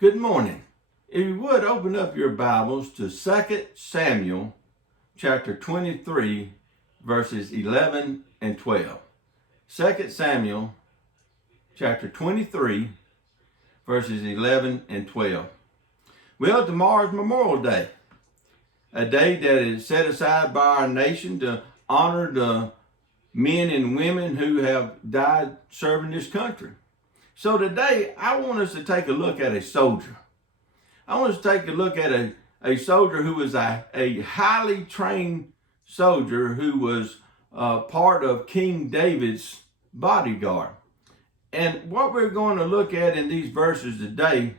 Good morning. If you would open up your Bibles to 2 Samuel chapter 23 verses 11 and 12. 2 Samuel chapter 23 verses 11 and 12. Well, tomorrow's Memorial Day, a day that is set aside by our nation to honor the men and women who have died serving this country. So today, I want us to take a look at a soldier. I want us to take a look at a soldier who was a highly trained soldier who was part of King David's bodyguard. And what we're going to look at in these verses today,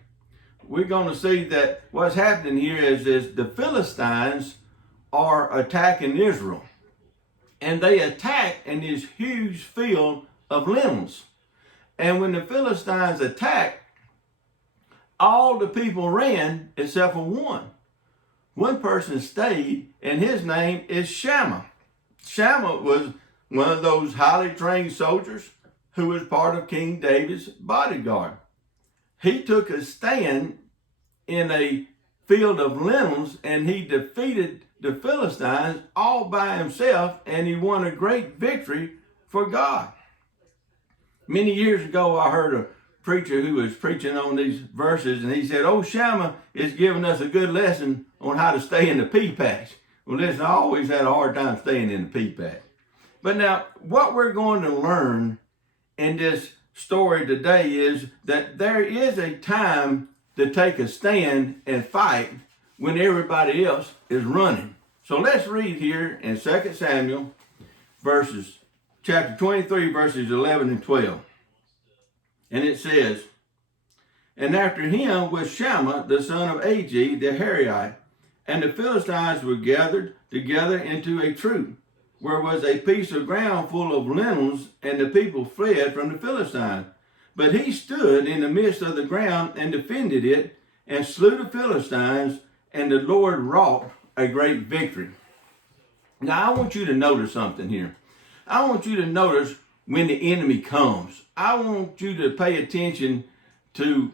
we're going to see that what's happening here is the Philistines are attacking Israel. And they attack in this huge field of lentils. And when the Philistines attacked, all the people ran except for one. One person stayed, and his name is Shammah. Shammah was one of those highly trained soldiers who was part of King David's bodyguard. He took a stand in a field of lentils, and he defeated the Philistines all by himself, and he won a great victory for God. Many years ago, I heard a preacher who was preaching on these verses, and he said, Shammah is giving us a good lesson on how to stay in the pea patch. Well, listen, I always had a hard time staying in the pea patch. But now, what we're going to learn in this story today is that there is a time to take a stand and fight when everybody else is running. So let's read here in 2 Samuel chapter 23, verses 11 and 12. And it says, And after him was Shammah, the son of Agee, the Hararite, and the Philistines were gathered together into a troop, where was a piece of ground full of lentils, and the people fled from the Philistines. But he stood in the midst of the ground and defended it, and slew the Philistines, and the Lord wrought a great victory. Now, I want you to notice something here. I want you to notice when the enemy comes. I want you to pay attention to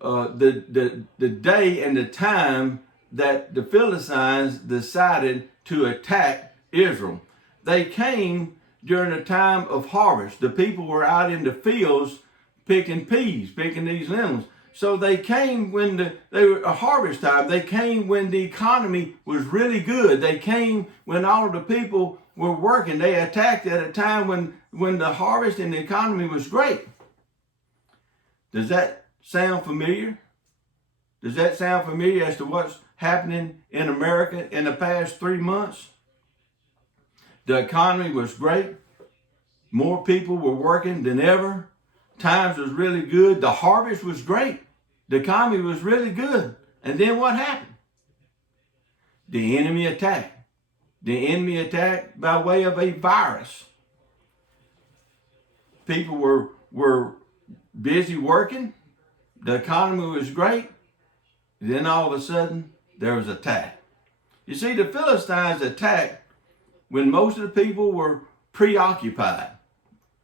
the day and the time that the Philistines decided to attack Israel. They came during a time of harvest. The people were out in the fields picking peas, picking these lentils. So they came when they were a harvest time. They came when the economy was really good. They came when all the people were working. They attacked at a time when the harvest and the economy was great. Does that sound familiar? Does that sound familiar as to what's happening in America in the past 3 months? The economy was great. More people were working than ever. Times was really good. The harvest was great. The economy was really good. And then what happened? The enemy attacked. The enemy attacked by way of a virus. People were busy working. The economy was great. Then all of a sudden, there was an attack. You see, the Philistines attacked when most of the people were preoccupied.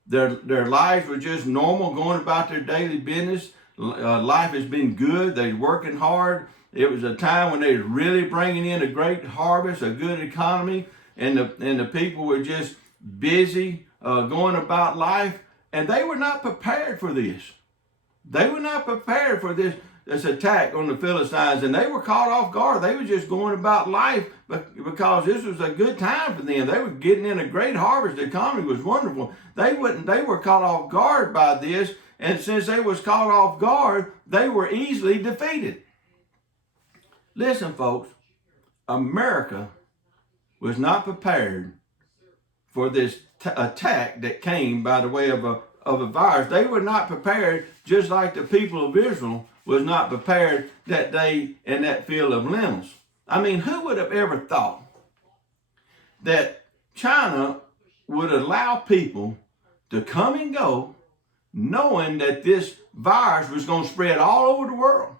Their lives were just normal, going about their daily business. Life has been good. They're working hard. It was a time when they were really bringing in a great harvest, a good economy, and the people were just busy going about life, and they were not prepared for this. They were not prepared for this attack on the Philistines, and they were caught off guard. They were just going about life because this was a good time for them. They were getting in a great harvest. The economy was wonderful. They were caught off guard by this, and since they was caught off guard, they were easily defeated. Listen, folks, America was not prepared for this attack that came by the way of a virus. They were not prepared, just like the people of Israel was not prepared that day in that field of lentils. I mean, who would have ever thought that China would allow people to come and go knowing that this virus was going to spread all over the world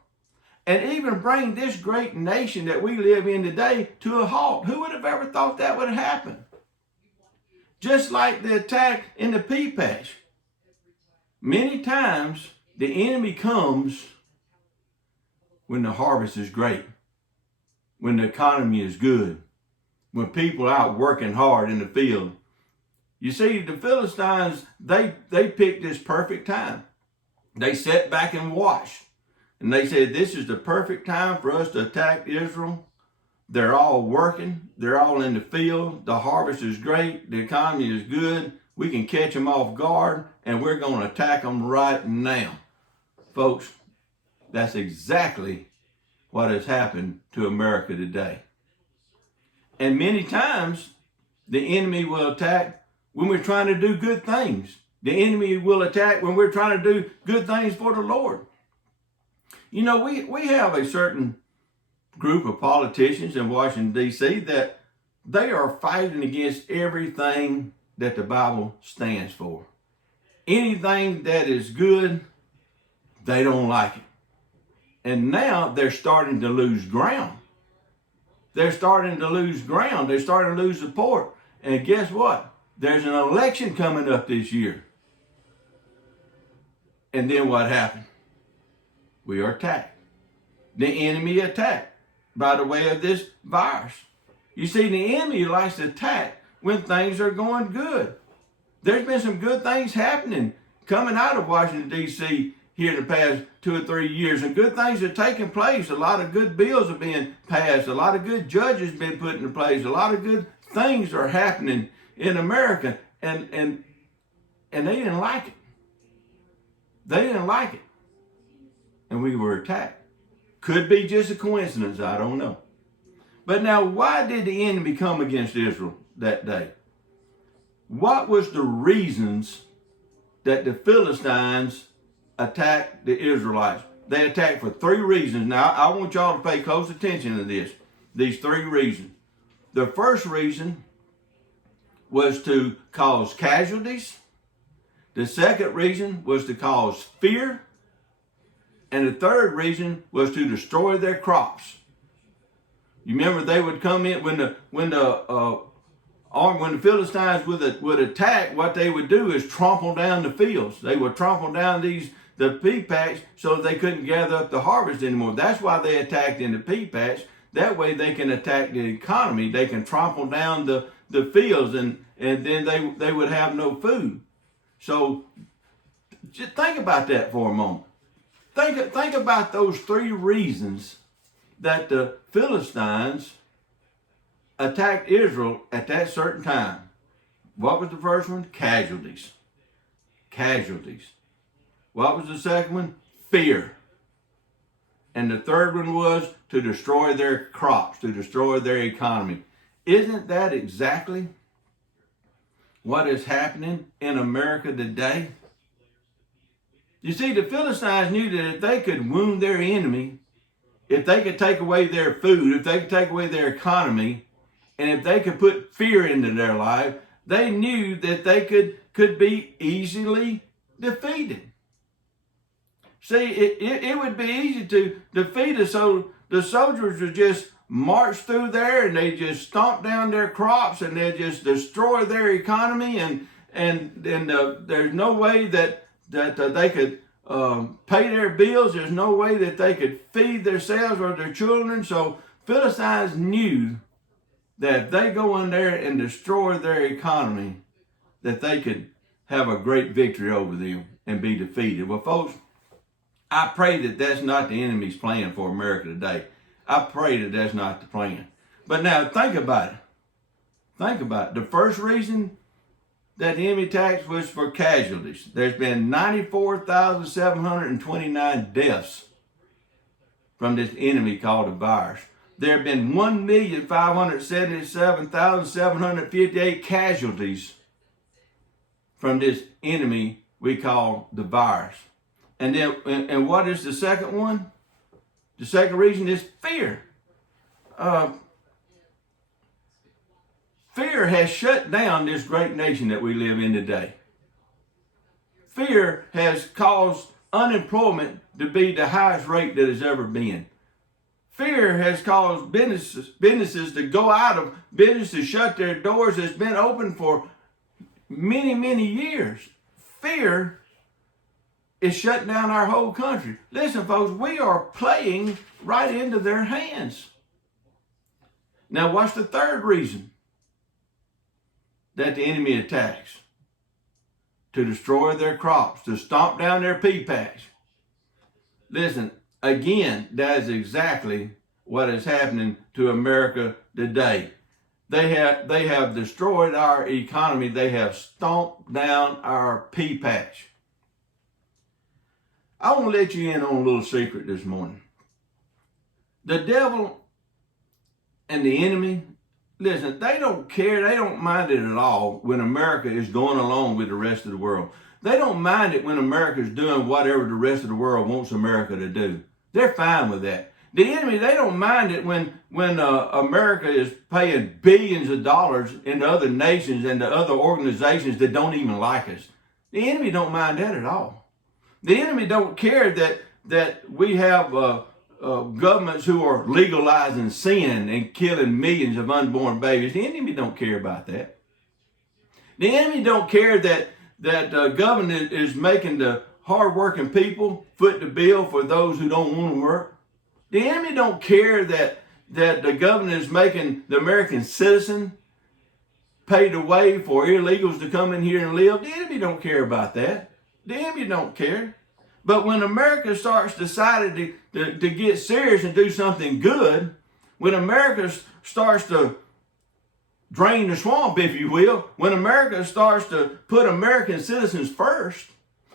and even bring this great nation that we live in today to a halt? Who would have ever thought that would happen? Just like the attack in the pea patch. Many times the enemy comes when the harvest is great, when the economy is good, when people are out working hard in the field. You see, the Philistines, they picked this perfect time. They sat back and watched. And they said, this is the perfect time for us to attack Israel. They're all working. They're all in the field. The harvest is great. The economy is good. We can catch them off guard, and we're going to attack them right now. Folks, that's exactly what has happened to America today. And many times, the enemy will attack when we're trying to do good things. The enemy will attack when we're trying to do good things for the Lord. You know, we have a certain group of politicians in Washington, D.C. that they are fighting against everything that the Bible stands for. Anything that is good, they don't like it. And now they're starting to lose ground. They're starting to lose ground. They're starting to lose support. And guess what? There's an election coming up this year. And then what happened? We are attacked. The enemy attacked by the way of this virus. You see, the enemy likes to attack when things are going good. There's been some good things happening coming out of Washington, D.C. here in the past 2 or 3 years, and good things are taking place. A lot of good bills are being passed. A lot of good judges been put into place. A lot of good things are happening in America, and they didn't like it. They didn't like it. And we were attacked. Could be just a coincidence, I don't know. But now, why did the enemy come against Israel that day? What was the reasons that the Philistines attacked the Israelites? They attacked for 3 reasons. Now, I want y'all to pay close attention to this. These 3 reasons. The first reason was to cause casualties. The second reason was to cause fear. And the third reason was to destroy their crops. You remember they would come in when the Philistines would attack. What they would do is trample down the fields. They would trample down the pea patch so that they couldn't gather up the harvest anymore. That's why they attacked in the pea patch. That way they can attack the economy. They can trample down the fields, and then they would have no food. So just think about that for a moment. Think about those 3 reasons that the Philistines attacked Israel at that certain time. What was the first one? Casualties. Casualties. What was the second one? Fear. And the third one was to destroy their crops, to destroy their economy. Isn't that exactly what is happening in America today? You see, the Philistines knew that if they could wound their enemy, if they could take away their food, if they could take away their economy, and if they could put fear into their life, they knew that they could be easily defeated. See, it would be easy to defeat us, so the soldiers would just march through there and they just stomp down their crops and they just destroy their economy, and there's no way that they could pay their bills. There's no way that they could feed themselves or their children. So Philistines knew that if they go in there and destroy their economy, that they could have a great victory over them and be defeated. Well, folks, I pray that that's not the enemy's plan for America today. I pray that that's not the plan. But now think about it. Think about it. The first reason that the enemy attacks was for casualties. There's been 94,729 deaths from this enemy called the virus. There have been 1,577,758 casualties from this enemy we call the virus. And then, and what is the second one? The second reason is fear. Fear has shut down this great nation that we live in today. Fear has caused unemployment to be the highest rate that has ever been. Fear has caused businesses to go out of business, to shut their doors. It's been open for many, many years. Fear is shutting down our whole country. Listen, folks, we are playing right into their hands. Now, what's the third reason that the enemy attacks? To destroy their crops, to stomp down their pea patch. Listen, again, that is exactly what is happening to America today. They have destroyed our economy. They have stomped down our pea patch. I want to let you in on a little secret this morning. The devil and the enemy, listen, they don't care. They don't mind it at all when America is going along with the rest of the world. They don't mind it when America is doing whatever the rest of the world wants America to do. They're fine with that. The enemy, they don't mind it when America is paying billions of dollars into other nations and to other organizations that don't even like us. The enemy don't mind that at all. The enemy don't care that we have governments who are legalizing sin and killing millions of unborn babies. The enemy don't care about that. The enemy don't care that the government is making the hardworking people foot the bill for those who don't want to work. The enemy don't care that the government is making the American citizen pay the way for illegals to come in here and live. The enemy don't care about that. The enemy don't care. But when America starts deciding to get serious and do something good, when America starts to drain the swamp, if you will, when America starts to put American citizens first,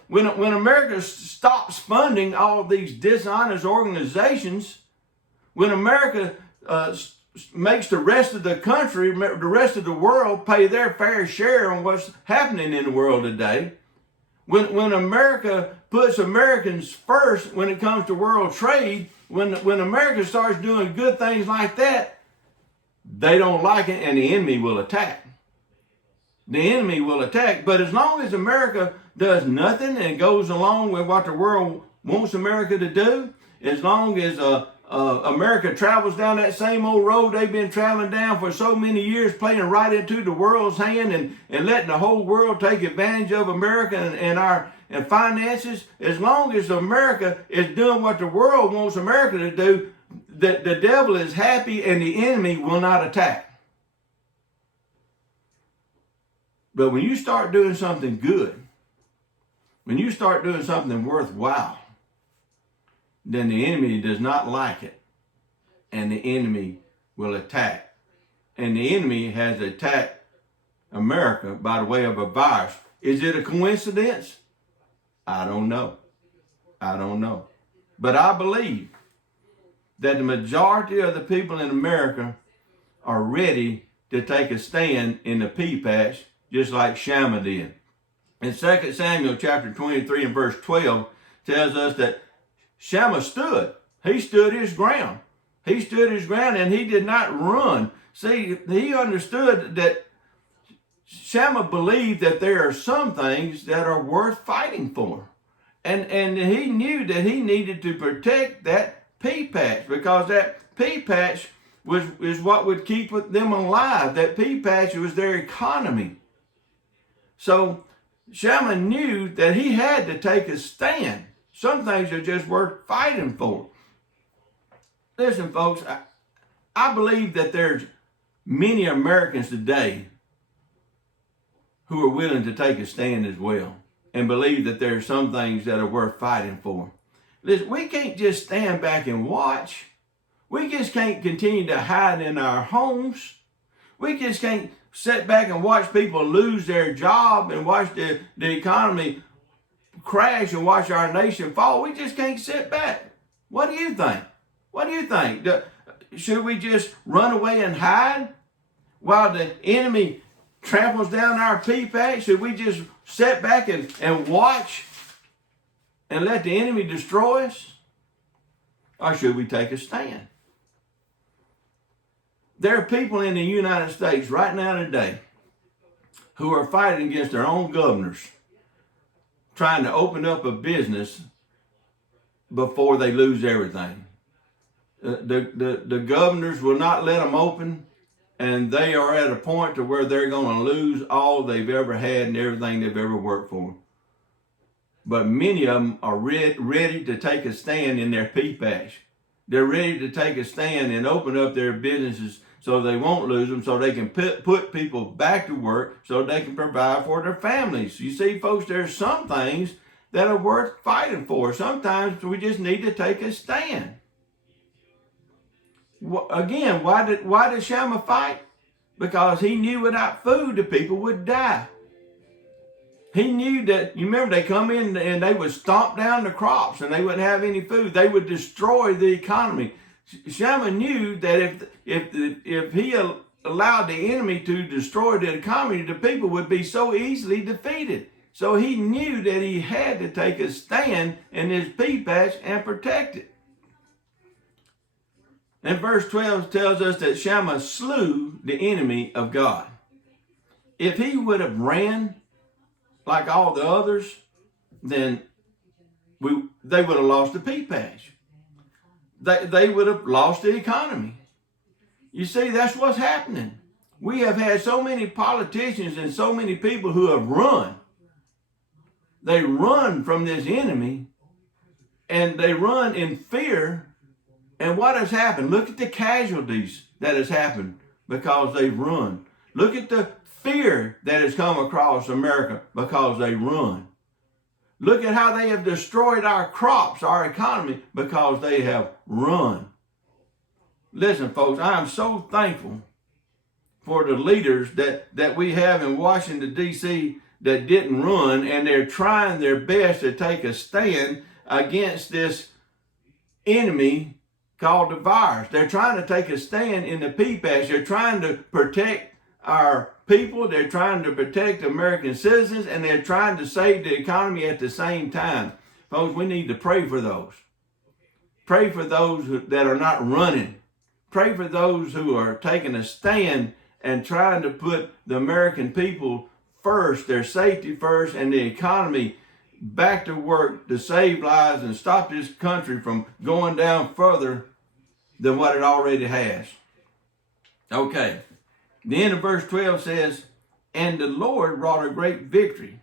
when America stops funding all of these dishonest organizations, when America makes the rest of the country, the rest of the world pay their fair share on what's happening in the world today, when America puts Americans first when it comes to world trade, when America starts doing good things like that, they don't like it and the enemy will attack. The enemy will attack. But as long as America does nothing and goes along with what the world wants America to do, as long as America travels down that same old road they've been traveling down for so many years, playing right into the world's hand and letting the whole world take advantage of America and our finances, as long as America is doing what the world wants America to do, the devil is happy and the enemy will not attack. But when you start doing something good, when you start doing something worthwhile, then the enemy does not like it, and the enemy will attack. And the enemy has attacked America by the way of a virus. Is it a coincidence? I don't know. I don't know. But I believe that the majority of the people in America are ready to take a stand in the pea patch, just like Shammah did. In 2 Samuel chapter 23 and verse 12 tells us that Shammah stood. He stood his ground. He stood his ground and he did not run. See, he understood that Shammah believed that there are some things that are worth fighting for. And he knew that he needed to protect that pea patch, because that pea patch is what would keep them alive. That pea patch was their economy. So Shammah knew that he had to take a stand. Some things are just worth fighting for. Listen, folks, I believe that there's many Americans today who are willing to take a stand as well and believe that there are some things that are worth fighting for. Listen, we can't just stand back and watch. We just can't continue to hide in our homes. We just can't sit back and watch people lose their job and watch the economy crash and watch our nation fall. We just can't sit back. What do you think? What do you think? Should we just run away and hide while the enemy tramples down our pea patch? Should we just sit back and watch and let the enemy destroy us? Or should we take a stand? There are people in the United States right now today who are fighting against their own governors, trying to open up a business before they lose everything. The governors will not let them open, and they are at a point to where they're going to lose all they've ever had and everything they've ever worked for. but many of them are ready to take a stand in their pea patch. They're ready to take a stand and open up their businesses so they won't lose them, so they can put people back to work, so they can provide for their families. You see, folks, there's some things that are worth fighting for. Sometimes we just need to take a stand. Again, why did Shammah fight? Because he knew without food the people would die. He knew that, you remember, they come in and they would stomp down the crops and they wouldn't have any food. They would destroy the economy. Shammah knew that if he allowed the enemy to destroy the economy, the people would be so easily defeated. So he knew that he had to take a stand in his pea patch and protect it. And verse 12 tells us that Shammah slew the enemy of God. If he would have ran like all the others, then they would have lost the pea patch. They would have lost the economy. You see, that's what's happening. We have had so many politicians and so many people who have run. They run from this enemy, and they run in fear. And what has happened? Look at the casualties that has happened because they've run. Look at the fear that has come across America because they run. Look at how they have destroyed our crops, our economy, because they have run. Listen, folks, I am so thankful for the leaders that we have in Washington, D.C. that didn't run, and they're trying their best to take a stand against this enemy called the virus. They're trying to take a stand in the pea patch. They're trying to protect our people. They're trying to protect American citizens, and they're trying to save the economy at the same time. Folks, we need to pray for those. Pray for those that are not running. Pray for those who are taking a stand and trying to put the American people first, their safety first, and the economy back to work to save lives and stop this country from going down further than what it already has. Okay. The end of verse 12 says, and the Lord wrought a great victory.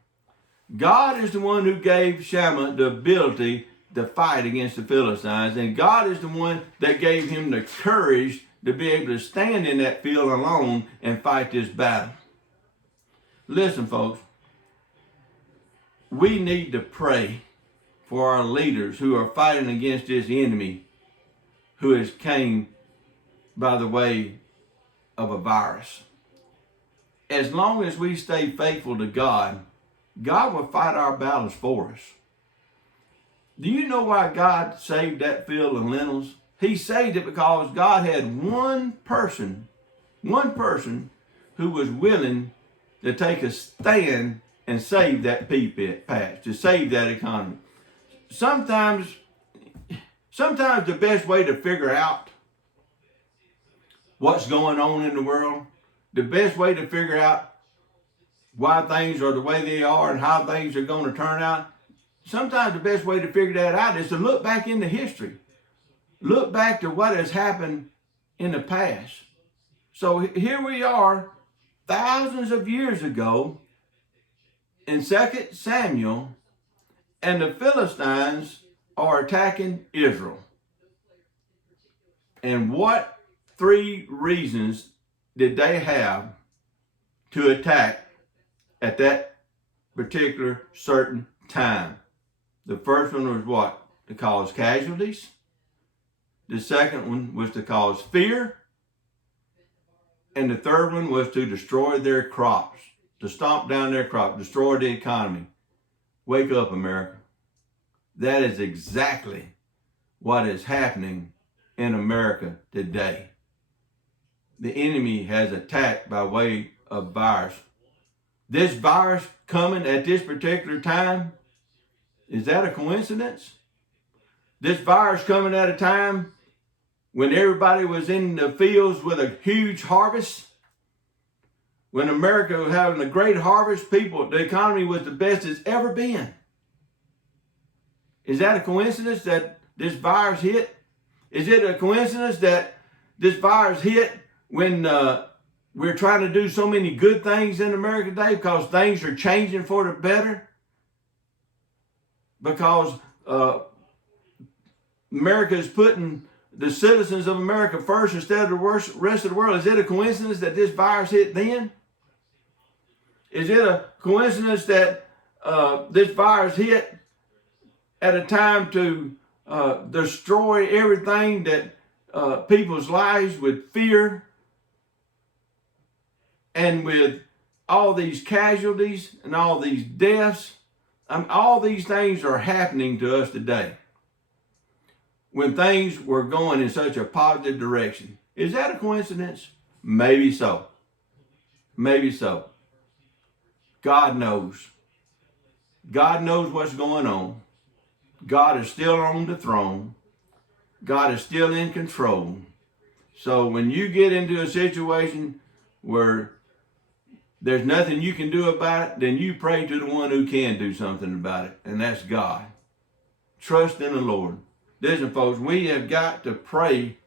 God is the one who gave Shammah the ability to fight against the Philistines, and God is the one that gave him the courage to be able to stand in that field alone and fight this battle. Listen, folks, we need to pray for our leaders who are fighting against this enemy who has came by the way of a virus. As long as we stay faithful to God, God will fight our battles for us. Do you know why God saved that field of lentils? He saved it because God had one person who was willing to take a stand and save that pea patch, to save that economy. Sometimes the best way to figure out what's going on in the world, the best way to figure out why things are the way they are and how things are going to turn out, sometimes the best way to figure that out is to look back into history. Look back to what has happened in the past. So here we are, thousands of years ago, in 2 Samuel, and the Philistines are attacking Israel. And what 3 reasons did they have to attack at that particular certain time? The first one was what? To cause casualties. The second one was to cause fear. And the third one was to destroy their crops, to stomp down their crops, destroy the economy. Wake up, America. That is exactly what is happening in America today. The enemy has attacked by way of virus. This virus coming at this particular time, is that a coincidence? This virus coming at a time when everybody was in the fields with a huge harvest, when America was having a great harvest, the economy was the best it's ever been. Is that a coincidence that this virus hit? Is it a coincidence that this virus hit when we're trying to do so many good things in America today because things are changing for the better? because America is putting the citizens of America first instead of the rest of the world. Is it a coincidence that this virus hit then? Is it a coincidence that this virus hit at a time to destroy everything that people's lives with fear and with all these casualties and all these deaths? All these things are happening to us today when things were going in such a positive direction. Is that a coincidence? Maybe so. Maybe so. God knows. God knows what's going on. God is still on the throne. God is still in control. So when you get into a situation where there's nothing you can do about it, then you pray to the one who can do something about it, and that's God. Trust in the Lord. Listen, folks, we have got to pray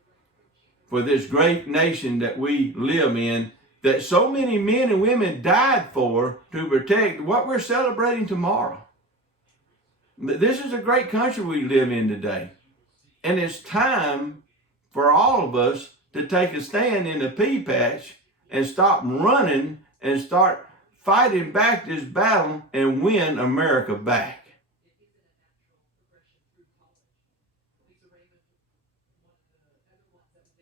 for this great nation that we live in, that so many men and women died for to protect what we're celebrating tomorrow. This is a great country we live in today. And it's time for all of us to take a stand in the pea patch and stop running and start fighting back this battle and win America back.